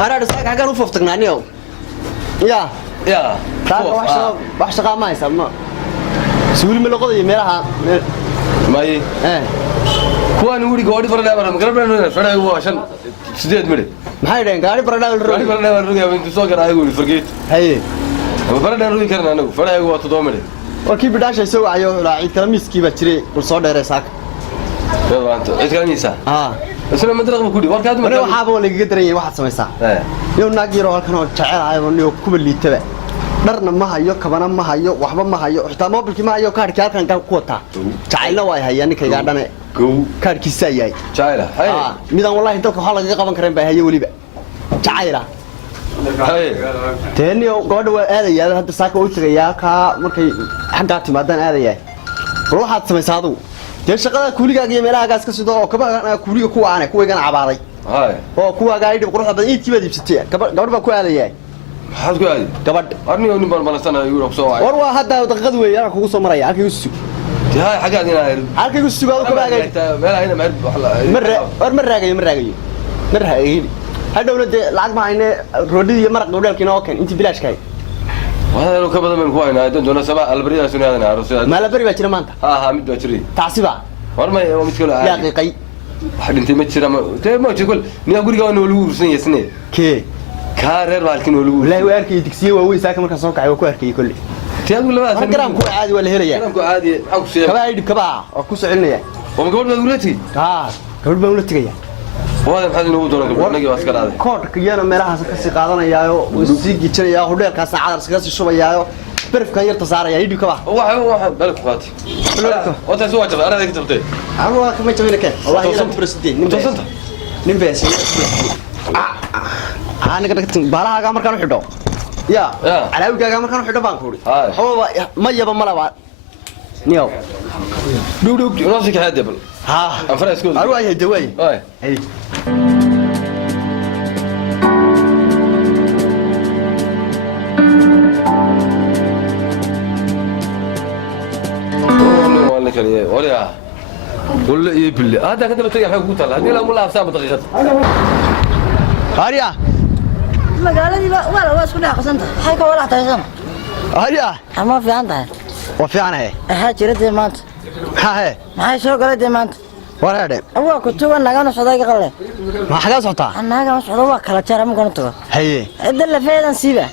أنا رسالك حاجة نوففتك نعنيو يا تعال وحش ما يسمى سوري من القضية ميرها ماي كوان ودي قاعد برا برا مقرب فرنا هو عشان سديد مري ما هي قاعد برا قاعد برا الرجع بنت سوق راي يقول فرقيت هي برا الرجع كرنا أنا فرنا هو تدور مري وكيف بداش يسوي عيو راعي تلاميذ كيف بتشري والصور رساك يلا أنت إيش كلام يسا بس أنا ما أدري بكودي وركاد ما أنا حابب اللي قدرني واحد سميسا يوم ناقيرو هالكنو شعر عيو اللي كوب اللي تبع درنا ما هيو كمان ما هيو وحبا ما هيو حتى ما بالك ما هيو كار كار كان قوتا شعيلا واي هي يعني كي قاعدنا كار كيساي هي شعيلا هاي ميدان والله انت حالك قبن كرين با هي وليبا شعيلا هاي تاني قود aadaya hadda saaka u tagaya ka markay xagga timaadaan aadaya ruuxaad sameysado dee shaqada kuuligaaga iyo meelahaas ka sidoo oo kaba kuuliga ku aanay kuweegan cabaaday هاي oo kuwaaga ay dhib quruxda badan intiiba dibsatay gabadh baa ku aadaya maxaad ku aadi gabadh arniyo nin balbalastana Europe soo waay war waa hadda daqiiqad weeyaan kugu soo maraya halkii usug هاي xagaad inaa halkii usug aad ku baagay meelaha ina marraagayo hadhowna lacag ma hayne roodhidii iyo maraq dowdhalkiina oo kan intii bilaash kahay وهذا لو كبد من كوين هذا دون سبع البرية سنة هذا عروس ما لا بري بتشري مانتا ها مد بتشري تعصبا ورما هو مشكلة يا قيقي واحد انت متشري ما تقول ني اقول قاو نولو سنة كي كارير بالكن نولو لا هو اركي دكسيه وهو ساكن marka soo kacay ku arkay kulli تقول لا كرام كو عادي ولا هليا كرام كو عادي او سي كبا يدب كبا oo ku socolinaya وما قبل ما قلتي gabadh baa ula tagaya وهذا محل انه دور نقي واسكر هذا koodhka iyana meelahaas ka sii qaadanayaayo oo sii gijinaya hodheelkaas saacad iskaga sii shubayaayo barafka yar tasaaraya yidib kaba waxa balku qaati wata soo wajab arada ka tabtay arwa kama jabina keen wallahi ila president nin beesay aniga dhagtin baalaha markaan u xidho ya alaawigaaga markaan u xidho baan ku ri ma yaba malaba niyo dudug roosika hadabal afra isku arwa ay daway ay ولا كليه ولا ولا ايه بالله هذا كده بتريح حق قلت له لا والله حساب دقيقه هاريا magaaladii waa isku dhaaqsanta hay ka walax taysan هاريا ama fiicantahay وفيعنه aha jiradii maanta maxay soo galay maanta waraade waa ku tugan nagana sodayga qalle ma xagaa socota annaga socdo waa kala jaray ma garanto haye idda la feedan siiba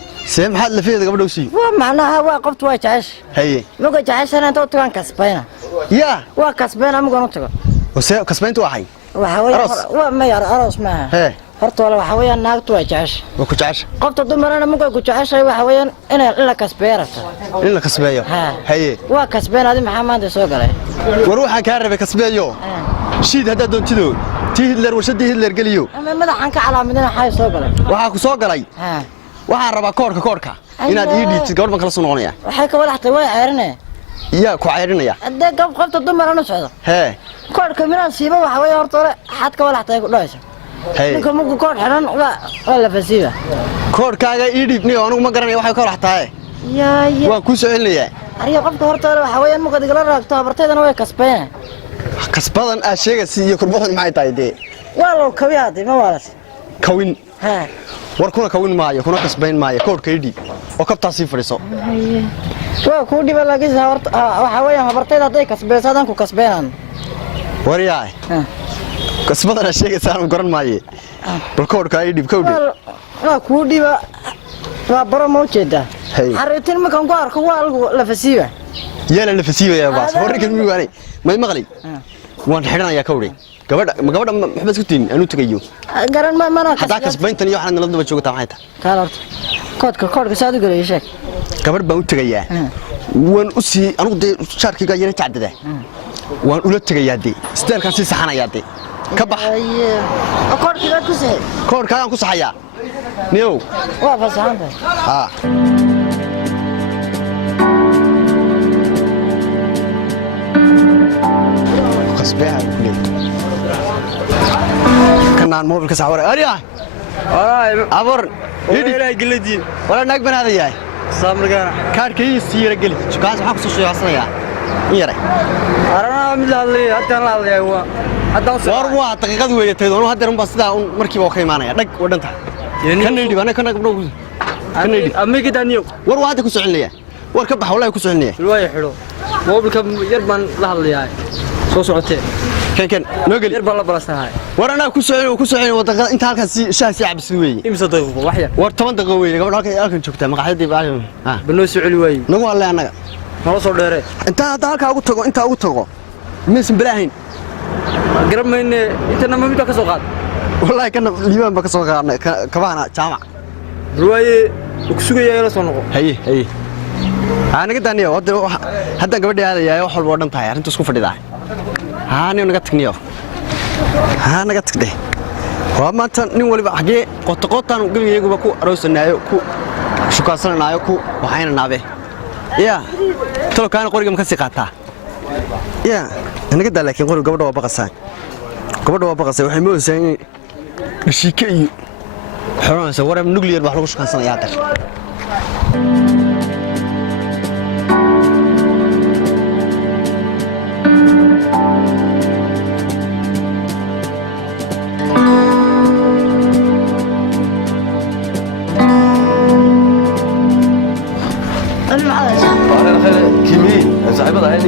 maxaad la feeday gabadhow sii waa macnaha waa qoftu waa jaash haye maga jaashana inta tugan kasbayna ya waa kasbayna ma garanto kasbayntu waxay waa ma yar aroos ma horta wala waxa weeyaan naagtu waa jaash waa ku jaash qofta dumarana ma ku jaashay waxa weeyaan inay la kasbeerato in la kasbeeyo haye waa kasbeenadi maxaa maanta soo galay war waxa ka rabay kasbeeyo shiid hadda doontido tii Hitler warshadii Hitler galiyo ama madaxan ka calaamadina xay soo galay waxa ku soo galay waxaan rabaa koorka inaad ii dhiibtid gabadh kala soo noqonaya waxay ka walaxtay way ceerinay ya ku ceerinaya hadda qofta dumarana socdo koorka minaan siiba waxa weey horta xad ka walaxtay ku dhayso ninka mugu koor xiran waa la fasiiba koorkaaga ii dhiibni anigu ma garanayo waxay ka walaxtaay waa ku soo celinaya ariga qofka horta waxa weeyaan mugu digala raagto habarteedana way kasbeen kasbadan aa sheegaysi iyo kurbadan maxay tahay de waa loo kawiyaday ma waalas kawin war kuna kawin maayo kuna kasbayn maayo koorka ii dhiib oo kabtaasi fariiso waa ku dhiba laakiin waxa weeyaan habarteeda haday kasbeesadaan ku kasbeenan wariyaay kasbadan aa sheegaysaan garan maayo bal koorka ii dhiib kawdhi waa ku dhiba waa baro ma jeeda xariitin ma kan ku arko waa la fasiiba يلا اللي في سيبه يا باص وريك الميواني ما يمغلي وان حيرنا يا كوري gabadha maxamed ku tiin anu tagayo garan ma mana hada kasbayntan iyo waxaan nala joogtaa maxay tahay kala horta koodka saad galay sheeg gabadh baan u tagayaa waan u sii anigu de shaarkiga yana tacdada waan ula tagayaa de steelkan si saxanayaa de ka bax koodka ku saxay koodka aan ku saxayaa niyow waa fasaxanta قصبها كله كنا نمر كسعور أريا عبر ولا قلدين ولا نقبل هذا ياي سامر كان كار كي يصير قلي شو كان سبحان خصوصي أصلا يا يرى أنا من الله حتى الله هو حتى واروا دقيقة ويا تهدون هذا رم بس ده مركب أخي معنا يا دق ودنتها كان يدي أنا كنا قبل كان يدي أمي كده نيو واحد كوسع ليه وركب والله كوسع ليه الواي حلو موبل كم يربان لهلا ياي سو سocotee كان نقل يربان لا بلاستها ورنا كوسع ودقة أنت هالك شاي عبد سوي إمسى دقيقة وحيا ور 8 دقيقة وين قبل هالك شفتها مقعدي بعد ها بنوسي علوي نقول الله أنا ما صار ديره أنت هالك أقول تقو أنت أقول تقو من سبراهين قرب من أنت نما ميدا كسوقات والله كنا اليوم بكسوق كمان جامع الواي وكسوق يا سونقو هي أنا قد أني هذا قبل هذا يا يوحل بودن تاير أنت سكوف ده أنا نقطك نيو أنا قطك ده وما أنت نقول بحاجة قط أنا قبل يجوا بكو روس النايو كو شو كاسر النايو كو وحين النابه يا تلو كان قريب مكسي قطع يا أنا قد لكن قريب قبل ده بقصة وحمو سين بشيكي حرام سوورة من نقلير بحلوش كاسر ياتر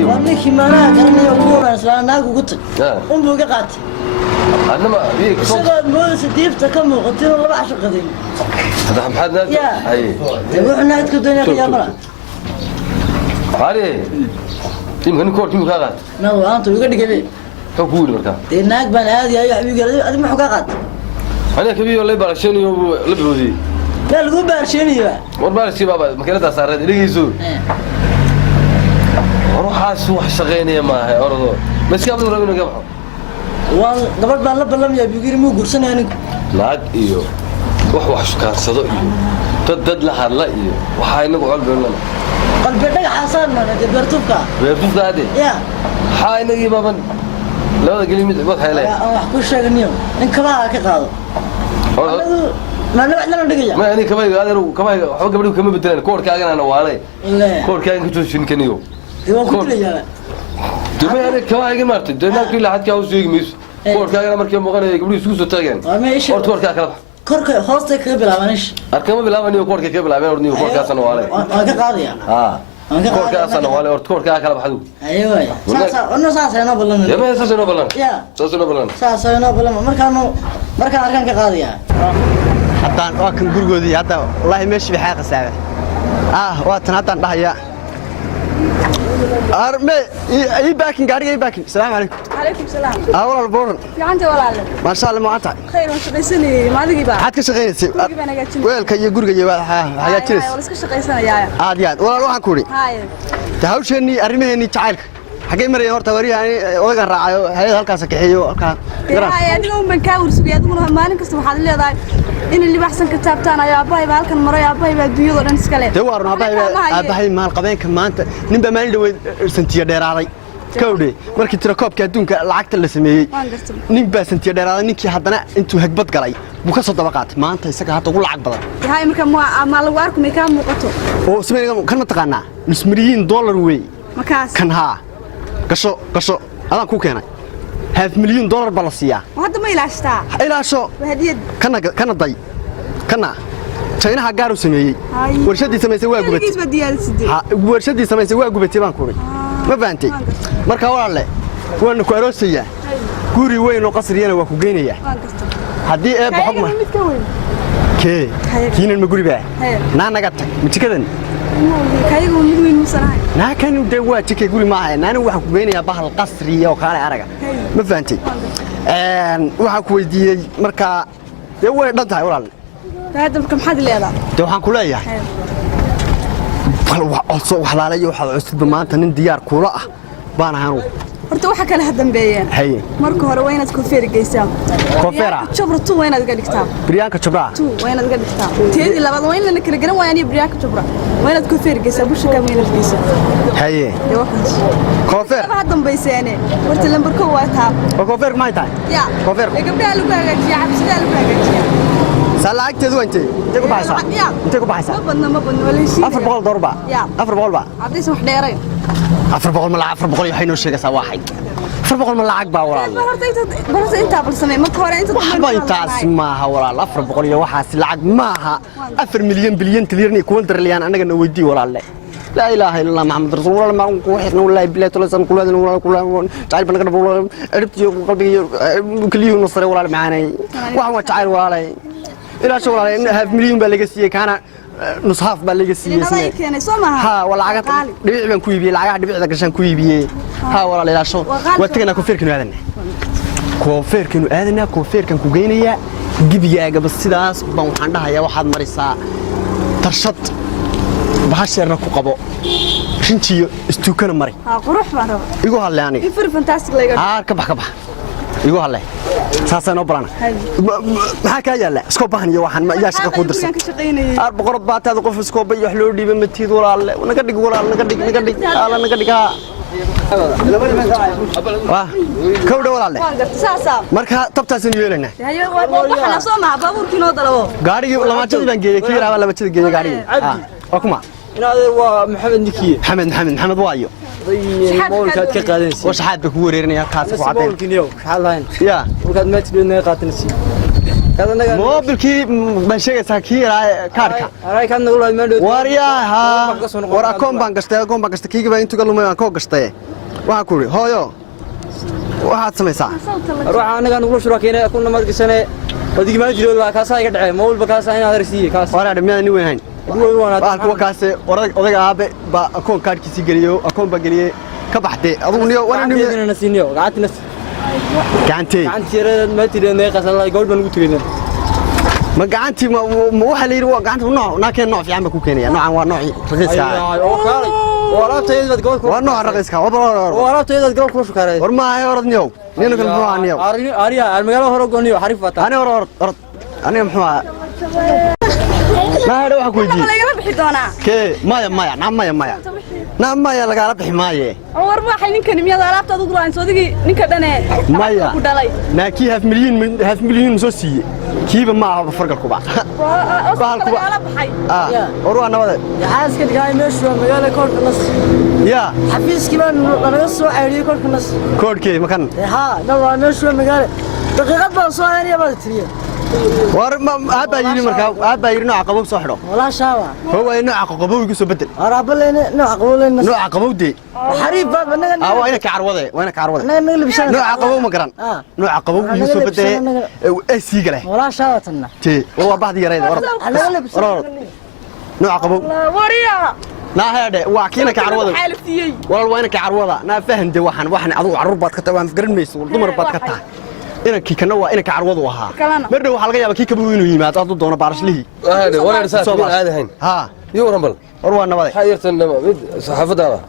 والله كمانا كرني يقولون أصلا ناقو قلت أمبو قات أنا ما بيك سبب موس ديفت كم قلتين والله بعشق قديم هذا محد ناس أي تقول إحنا تكدون يا خيامنا علي يمكن كور كم قات نو أنت يقول كبير حقول مركا الناق بن هذه يا حبيبي هذه ما حققت أنا كبير والله برشاني ولبودي لا الغوب برشاني بقى وربارسي بابا مكانتها صارت ريسو روح اسوح شقيني ما هي أرضه بس قبل رجل قبحه وقبل ما لب لم يبيجي مو قرصن يعني لعد إيوه وح شو كان صدق إيوه تدد لها لا إيوه وحاي نقول لنا قلب بدك حصل ما بيرتوك هذه يا حاي نجي بابا لا ده كلمة بس هاي لا أحكي شيء اليوم إن كمان كقاضي ما نبغى لنا دقيقة ما يعني كمان هذا كمان حاول قبل كمان بدنا كور كأجن أنا وعلي كور كأجن كنت شن كنيو يوم كل يوم دم يعني كمان أجن مرت دنا كل حد كاوس يجمس كور كأجن مركب مغني قبل يسوس تاجن كور كأجن كورك هوستك بلا منش أركب بلا مني وكور كأجن بلا مني ورني كور كأجن وعلي كقاضي كور كأجن وعلي ورد كور كأجن بحدو أيوة ساسا أنو ساسا أنا بلنا يا ما ساسا نبلنا يا ساسا نبلنا ساسا أنا بلنا مركان أركان كقاضي حتى واكن غرغودي حتى والله ماشي بحاجه ساعه واتن حتى دحيا ارمي اي باكن غاري اي باكن السلام عليكم عليكم السلام والله البورن fiicanta walaal ما شاء الله ما انت khayr waan shaqaysanayay maadigii baa حد كشقينسي weelka iyo guriga iyo hagaajinaysa wala iska shaqaysanayaa aad yaad walaal waxaan ku ri haye tahawshani arimaheeni jacaylka xagee marayay horta wariyahan odagan raacayo hay'ad halkaas ka xiyo halka haye adiga un ban ka warsugay adiguna maalin kasta waxaad leedahay in libaxsan ka taabtaan ayaa abahay halkan maray abahay baa dunyada dhan iska leh warna abahay maal qabeenka maanta ninba maalin dhaweyd santiya dheeraaday kawdhe markii tiro koobka adduunka lacagta la sameeyay nin baa santiya dheeraaday ninkii haddana intuu hagbad galay buu ka soo daba qaatay maanta isaga hadda ugu lacag badan haye marka ma lagu arko ma ka muuqato oo sameeyay kan ma taqaanaa nus milyan dollar way makaas kan haa gasho adaan ku keenay $5 million bala siiyaa hadda ma ilaashtaa ilaasho hadiyad kana day kana China gaar u sameeyay warshadii sameysay waa gubatay warshadii sameysay waa gubatay baan ku ri ma faantay marka walaale waan ku aroosaya guri weyn oo qasriyana waa ku geenaya hadii ee baxma kiinan ma guri baa naanaga tag mijikadan kaygu mid weyn musanahay naakan de waa jikay guri ma ahay naan waxa ku geenaya bahal qasriya oo kale araga ma faantay waxa ku weydiiyay marka de way dhantahay walaal هذا كم حد اللي هذا؟ ده وحن كلها والله وحلالي وحد عصب ما أنت نديار كولا بانا هانو horta waxa kale hadan beeyeen haye marka hore waa inaad koofeer geysaan koofeera jabra tu waa inaad ga dhigtaa briyaanka jabra tu waa inaad ga dhigtaa teedii labaad waa in la kala garan waayaan briyaanka jabra waa inaad koofeer geysaa bulsho ka meel geysaa haye koofeer hadan beeyseene horta lambarko waa taa koofeer ma tahay ya koofeer gabdhaha lagu hagaajiyaa xabsida lagu hagaajiyaa salaagteedu intee ku baxaysaa intee ku baxaysaa ma badna wala shii $400 ba $400 ba hadii wax dheeray $400 ma la $400 waxay noo sheegaysaa waaxid 400 ما lacag baa walaal barta inta balsamay marka hore inta waxba intaas maaha walaal 400 iyo waxaas lacag maaha 4 milyan bilyan trilyan iyo kuwan darliyaan anaga na weydii walaal لا إله إلا الله محمد رسول الله ما وحنا والله بالله تلصم كل هذا كل تعال بنقدر عرفت قلبي كليه نصر ولا معاني وهو تعال ولا إلى شو ولا هاف مليون بالجسية كان نصحاف بالجسية ها ولا عقد دبيع من كويبي لا عقد دبيع ذاك عشان كويبي ها ولا إلى شو وتكنا كوفير كنو هذا كوفير كان كوجينيا جبيا قبل السداس بوحنا يا واحد مريسا ترشط bahasheerna ku qabo shintiyo istuukana mari qurux baan raba igu hadlay aniga ifir fantastic leeyahay ka bax igu hadlay saasana barana maxaa ka yaala isko baahan iyo waxaan ma yaa shaqo ku dirsan boqorad baataada qof isko bay wax loo dhiibay matiid walaal naga dhig ala naga dhiga waa kawdha walaal marka tabtaasan yeelana waxana soo ma baabuurkii noo dalabo gaarigi lamaajada baan geeyay kii raaba labajada geeyay gaarigi وكما إن هذا هو محمد نكية محمد وايو مولك كقادنسي وش حد بكوريرني يا كاسف وعدين مولك اليوم حال هين يا وكاد ما تبي إنه قاتنسي هذا مو بالكي بشيء ساكير كاركا راي كان نقول المدود واريا ها ورا كم بانكشتا كي جبا انتو قالوا ما كوغشتا وهاكوري هويو waxaad samaysaa ruuxa anaga nagu shuraakeenay kuna markisane wadiga ma jiro la kaasa iga dhacay moolba kaasa in aad rasiiyay kaas waraad miyaa ni weyn kuwa kaase odaga aabe ba akoon kaadkiisii geliyo akoon ba geliyay ka baxday adigu niyo wana niyo nasiiniyo gacantii ma tirinay qasal gool baan ugu tagaynaa ma gacantii ma waxa la yiri waa gacanta naakeen nooc fiican ba ku keenaya noocan waa nooci raqiiska walaabtayda gool waa nooc raqiiska walaabtayda gool ku shukaaray war ma ay orodniyo nina kan muxuu aaniyo ariya magaalo hore gooniyo xariif wata ani orod ani muxuu ما هذا واحد كويدي. لا يلا بحي دونا. كي مايا نعم مايا لقى ربحي مايا. أول ما حين كان مياه ضربت أدخل عن صديقي نكدنا. مايا. ناكي هاف مليون سوسي. كيف ما فرق الكوبا. بالكوبا. أروح أنا وده. يا حاسس كده جاي مشوا مجال كورك نص. يا. حفيز كمان نص وعيري كورك نص. كورك كي مكان. ها نبغى مشوا مجال. دقيقة بس أنا يا بدري. ورما أبا يري مركب أبا يري نوع قبوب صحرا ولا شاوا هو نوع قبوب يقص بدل أراب لنا نوع قبوب لنا نوع قبوب دي حريف باب أنا وين كعروضة أنا اللي بشان نوع قبوب مقرن نوع قبوب يقص بدل السيجرة ولا شاوا تنا تي والله بعد يريد أنا اللي بشان نوع قبوب وريا لا هذا واكينا كعروضة والله وين كعروضة أنا فاهم ده وحن عضو عروبات كتوان في قرنيس والضمر بات كتاه إنك كنا إنك عروض وها مرة وحلقة يا بكي كبوينه يمات أضد دونا بارش ليه هذا ولا رسالة هذا هين ها يورم بل أروى نبضي حيرت النما صحافة هذا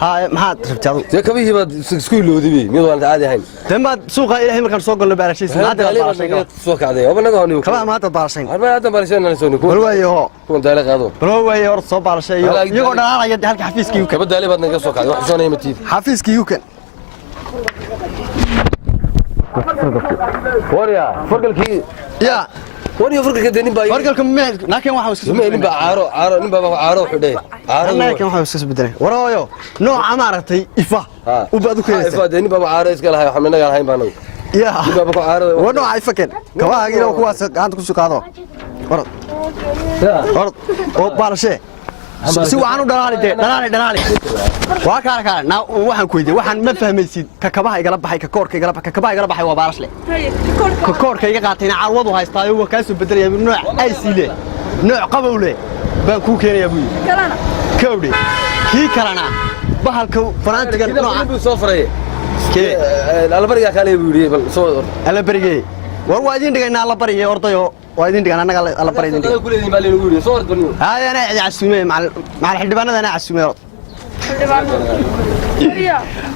ها ما حد شفت هذا يا كبيه بعد سكول ودي بي ميدو أنت عادي هين تم سوق إلى هم كان سوق اللي بارشين ما هذا بارشين سوق عادي أو بنقول نيو كمان ما هذا بارشين أربعة هذا بارشين أنا سوني هو يهو كون دايلك هذا هو يهو صوب بارشين يقول أنا يد هالك حفيز كيوك كبد دايلي بعد نقول سوق عادي واحد سوني متيد حفيز كيوكن وريا فرق الكي يا وريا فرق كده نبى فرق الكم لكن واحد وسكس نبى عارو نبى عارو حدي عارو لكن واحد وسكس بدنا ورايو نوع عمارتي إفا وبعدو كذا إفا ده نبى عارو إسكال هاي حملنا قال هاي بانو يا نبى بقى عارو ونوع إفا كن كوا هجينا وكواس عندكم سوق هذا ورد وبارشة سوى عنو دلالي وكذا نا وحن كويدي وحن ما فهميسيد ككباها يقلب بحي ككورك يقلب ككباها يقلب بحي وبارش له ككورك يقعتين عروض وهاي ستايل وكاسو بدل يبي نوع أي سيله نوع قبوله بنكو كين يا أبوي كودي كي كلنا بحالكو فرانت كان نوع سفرة كي على بريء خالي بيوري بل صور على بريء ووايدين دقينا على بريء أرطيو وايدين دقينا أنا على بريء دقينا كل اللي بالي بيوري صور بنيو هذا أنا عسومي مع الحدبانة أنا عسومي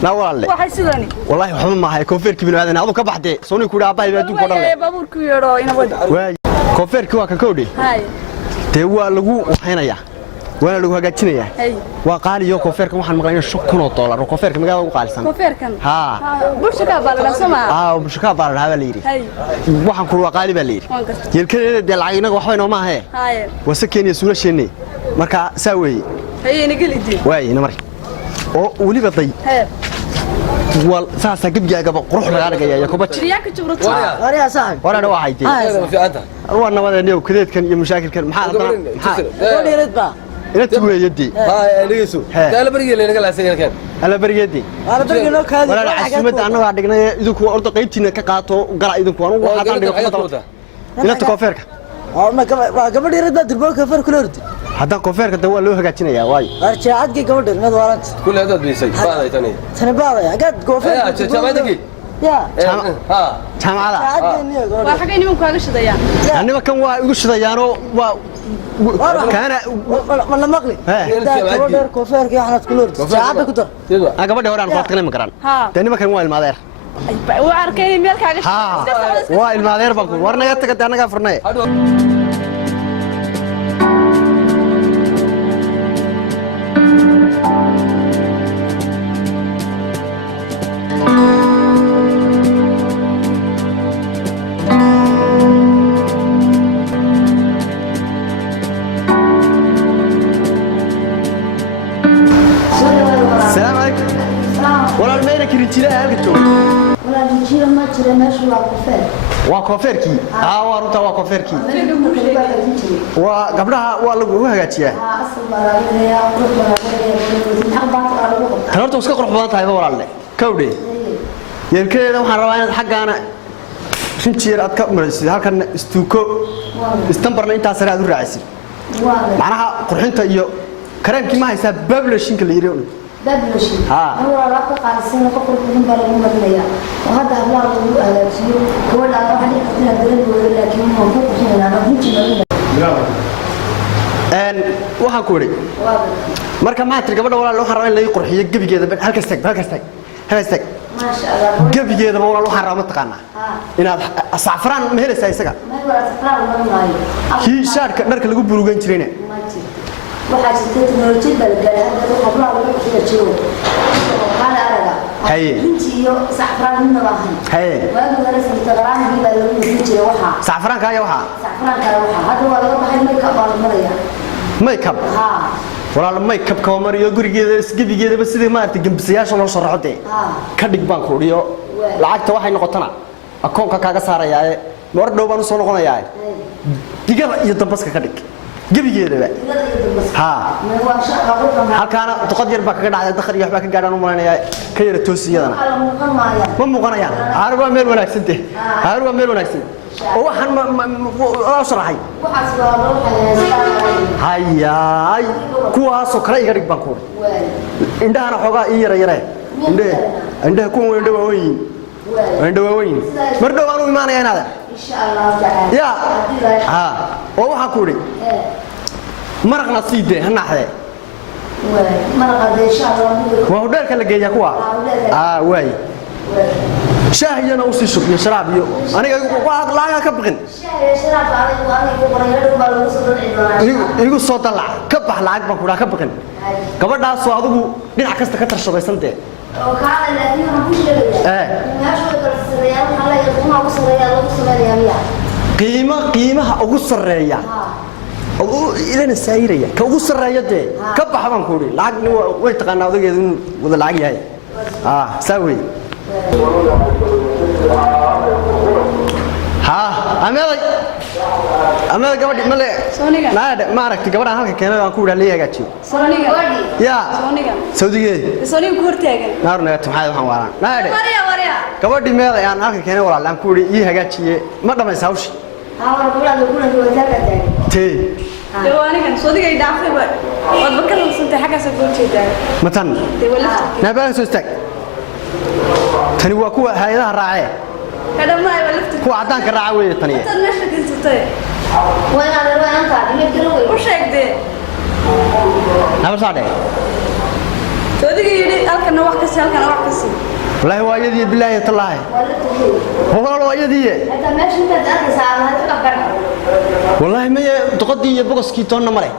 لا والله وحسدني والله وحنا ما هي كوفير كبير هذا نعضو كبحدي سوني كودا باي بدو كودا بابور كيرو إنا واي كوفير كوا ككودي هاي تيوا لغو وحينيا وانا لغو هاجاتينيا وقال يو كوفير كم waxaan maqlaynaa $5,000 كوفير كم magaalada ugu qaalisan كوفير كان ها bushka baa sama bushka baa la leeyiri waxaan ku waqaali baa leeyiri yelkeeda de lacag inaga waxba inoo ma ahe haye wasakeeniya suulasheeni marka saa weey hayna galidi waay ina mari oo waliba day wal saasa gabgaaga qurux laga dhigaya ya kuba riyaaka jabrat wariya saaxib walaal waxay ma fi anta waa nabadeeniyo kadeedkan iyo mashaakilkan maxaa gabadheed baa ila tuweeyadi ha dhigayso dala bariga leena la sayrkan ala bariyadi wala bariga noo kaadi walaal caasimada anaga dhignay idinku ordo qaybtiina ka qaato gala idinku anu waxa dhigo ila koofeerka waa gabadheed baa durbo koofeer kula ordi hadda koofeerka waa loo hagaajinayaa waay arjaadki gabadheed mid waarant kullu hada bisay baaday tani baaday agad koofeer jaamacadki ya ha jaamacada waa xagay niman kaaga shidayaan anima kan waa igu shidayaano waa كان ولا مقلي gabadheer koofeerka iyo xanad kula ordi jaacada ku dar gabadha hore aan faadkana ma garan tani ma kan waa ilmaadeer waa arkay meel kaaga shiday waa ilmaadeer baan ku warnaya tagad anaga furnay وكوفيركي وارنتا وكوفيركي وقبلها waa hagaajiyaa horta iska qurux badan tahay walaalle kawdhe yeelkeeda waxaan rabaa inaad xaqaana rinjiir aad ka maraysid halkan istuuko istambarna inta sare aad u raacisid macnaha qurxinta iyo kareemkii ma haysaa bablashinka la yiraahdo bablashin waa la ka qaadsan ka qurxin baa lagu madnaya oo hadda Allah uu hagaajiyo gabadha waxa ay ka dareemayaan laakiin ma ku qurxinayaan rinjiga waxaan ku wari marka ma tir gabadha walaal waxaan rabaa in la qurxiyo gabigeeda halkaas tag ma sha Allah gabigeeda walaal waxaan rabaa taqaana inaad saafraan ma helaysaa isaga ma wala saafraan ma maayo kii shaarka dharka lagu burugan jirayna waxa jirta teknolojiyad balgalay hadda waxa lagu qurxiyo kana araga haye intiyo saafraan nabahan haye waa hore santagaraan baa lagu qurxiyo jiray waxa saafraanka ayaa waxa hadda waa laga baxay makeup baa maraya makeup walaal makeup ka mariyo gurigeeda isgabigeedaba sidii ma artay gambisayaasha loo soo raxday ka dhig baan ku dhiyo lacagta waxay noqotana akoonka kaaga saarayaa mar dhow baan soo noqonayaa digada iyo dambaska ka dhig gabigeedaba halkaana duqad yar baa kaga dhacday dakhar iyo waxba ka gaadhaan u malaynayaa ka yara toosiyadana ma muuqanayaan haarba meel wanaagsan teh haarba meel wanaagsan oo waxaan ma sharaxay waxaas waa loo xayeysaa hayaay kuwaas oo kale iga dhig baan ku indhahana xogaa ii yara yare indhaha kuwan weyn weyn mar dhow aan u imaanaya inaada insha Allah ta'ala ya oo waxaan ku dhig maraqna siide hanaxde maraqda insha Allah waa hudheelka la geeyaa kuwa waay shaahiyana u sii shubyo sharaab iyo aniga waa laaga ka bixin sharaab aniga qorayado baa lagu soo dhalay igu soo dalac ka bax lacag baan ku ka bixin gabadhaas oo adigu dhinac kasta ka tarshabaysantee oo kaala laakiin waxaan ku sheegayaa meesha kalsareeyaan waxa la yaqaan ugu sareeyaa lagu sameeyaa qiimaha ugu sareeya oo ilana saayiraya ka ugu sareeya de ka baxban ku dhig lacag way taqaanaa odageedu wada lacag yahay saawi أما قبل ملء ما أعرف قبل هالك كنا نقول عليه كذي يا سعودية سوني كورتاجن نارنا تمحيز حواران لا وريا قبل ما يعني هالك كنا ولا نقول إيه كذي ما دام يسويش تي جواني كان صديق يدافع بقى وبكلم صنت حاجة سكون شيء ده مثلا نبغى نسوستك تاني وكوا هاي الراعي هذا ما يبلفت كوا عدان كراعي تاني تنشك انت وين أنت دي وش هيك نبغى صادق صديق يدي ألكن وقتي ألكن وقتي والله هو يدي بالله يطلعه هو يدي هذا ماشي أنت ده ساعة والله ما تقضي بقص كيتون مري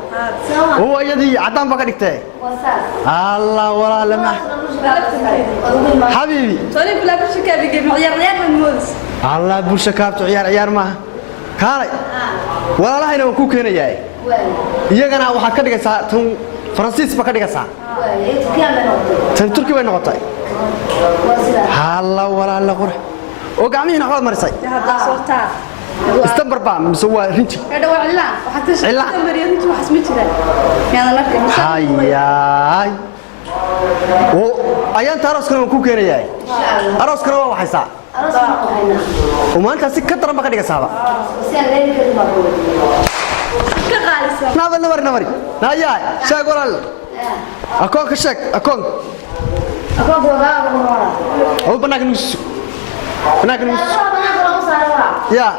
هو يدي عدم بقدرته الله ولا لما حبيبي توني بلا بشكا بيجي عيار من موز الله بوشكابت عيار ما كاري والله هنا وكو كينا جاي يجنا واحد كده جالس تون فرنسيس بقى كده جالس تن تركي وين نقطة هلا ولا لا قرح وقامين حوض مرسي هذا صوتها استمر بقى مسوى رنتي هذا وعلان وحتى استمر يا انت وحسمي جرا يعني نركب هاي و ايان تاروس كانوا كو كينياي اروس كانوا waxay saa وما انت si ka daran ba ka dhigasaaba نمر نايا شاك ولا أكون كشك أكون أو بناك نص يا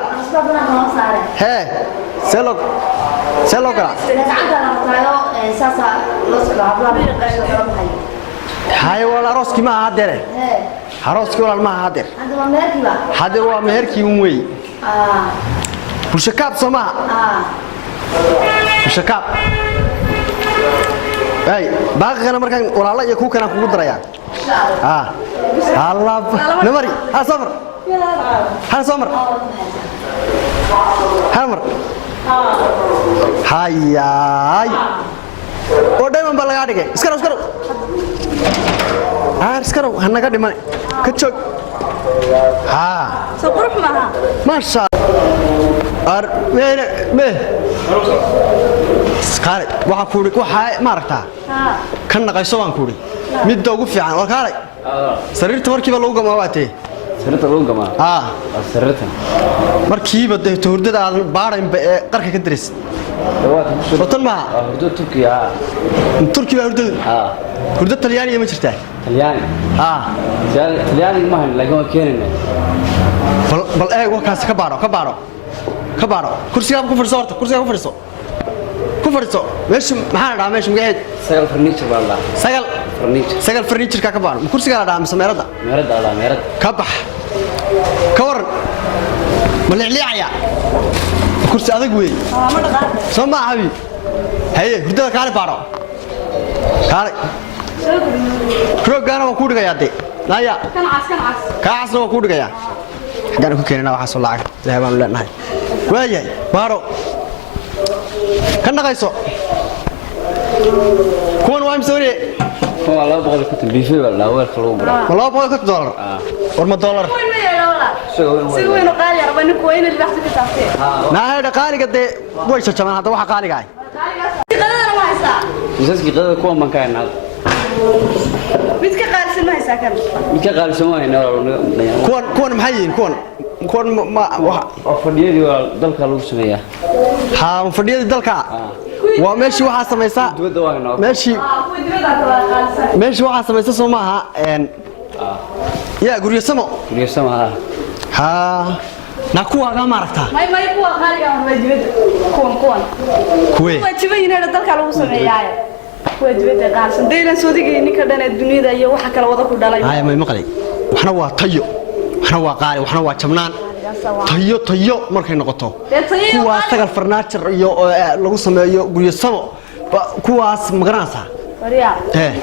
هي سلوك هاي ولا روسكي ما هادره روسكي ولا ما هادر هذا هو مهركي وموي وشكاب سما وشكاب أي باقي أنا مركان ولا الله يكون كنا كود ريا الله نمري ها صبر ها صبر همر هاي وداي من بلغ عادك اسكرو اسكرو هنا قاعد ما كتشوك سقرح معها ما شاء الله مه قال waxa ku rig waxa ma aragtaa kan naqayso waan ku rig mid ugu fiican waa kaalay sariirta markiiba lagu gamaawatay sariirta lagu gamaa sariirta markiiba hurdada aan baaran qarka ka diris watan ma hurdo Turkiya hurdo Talyaaniga ma jirtaa Talyaani ma han laga keenay bal eeg wakaas ka baaro kursiga ku fadhiso horta kursiga ku fadhiso meesha maxaa dhamaa meesha magaceed sagal furniture baa sagal furniture ka baaro kursiga la dhamaa sameerada ka bax ka war ma leexleexaya kursi adag weey ma dhaqaan soo ma habi haye hurdada kaale baaro kaale program waa ku dhigayaa de naya kaasna waa ku dhigayaa hadaan ku keenana waxa soo lacag dahabaan leenahay waayay baaro kan naqayso kuwan waa imsoore waa la boqol ku tanbiifay wala weelka lagu baro wala $100 war ma dollar si weyn qaali ah bani ku weyn ilaa xaska taafay naahay qaaliga de way jajaban hada waxa qaaliga ah qadana ma haysaa misaski qadada kuwa man ka inaad mid ka qaalisan ma haysaa kan mid ka qaalisan ma hayna kuwan maxay yihiin kuwan ma fadhiyadii waa dalka lagu sameeyaa fadhiyadii dalka waa meeshii waxa sameeysa meeshii waxa sameeysa Soomaha يا قريسمو ها نكوا ما عرفتها ما يكوا خارج عن وجبة كون وجبين هذا ذلك على وصول ياي وجبة قارسن دينا سودي نكدنا الدنيا ده يو حكى الوضع كله لا هاي ما مقلي وحنا وطيو وحنا وقاري وحنا وجمنان طيو مركي نقطه كوا استقل فرناتشر يو لو سميو قريسمو كواس مقرانسا وريا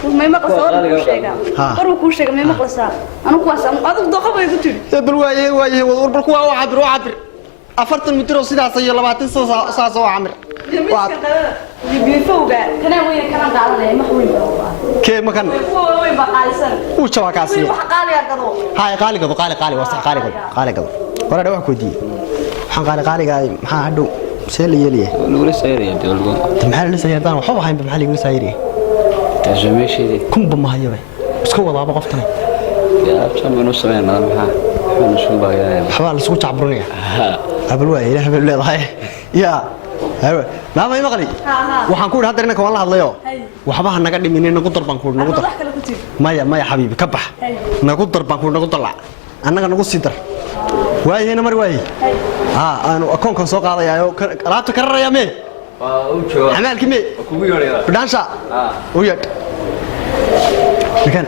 ما مقصور كوشيغا قرو كوشيغا ما مقلسا انا كواس ادو دوقه باي كتير بل واي وربر كوا وعبر أفرت المتر وسيدة صيّر لبعض ساعة وعمر. يبيفوجا كنا وين كنا قاعدين محوين. كيف مكان؟ وين بقالسن. وش بقاسي؟ قالي قدو. هاي قالي وصح قالي قدو. ولا دوّا كودي. حن قالي جاي محا هدو سيلي يليه. نقول سيري يا دولغو. محل سيردان وحبه هاي بمحل يقول سيري. تجمعشي دي. كم بمهاية بي. بس كوا ضابط قفتني. يا بشام بنص سنة أنا محا. نشوف بقى. حوال سوق عبرني. هبلوه إله هبلوه ضاي. يا. هو لا ما يمغلي وحنقول هذا إنك والله الله يو وحبها نقدر منين نقدر بنقول نقدر ما يا حبيبي كبح نقدر بنقول نقدر لا أنا نقول سيدر واي هنا مري واي أنا أكون كسوق هذا يا يو لا تكرر يا مي عمل كمي بدانشا وياك مكان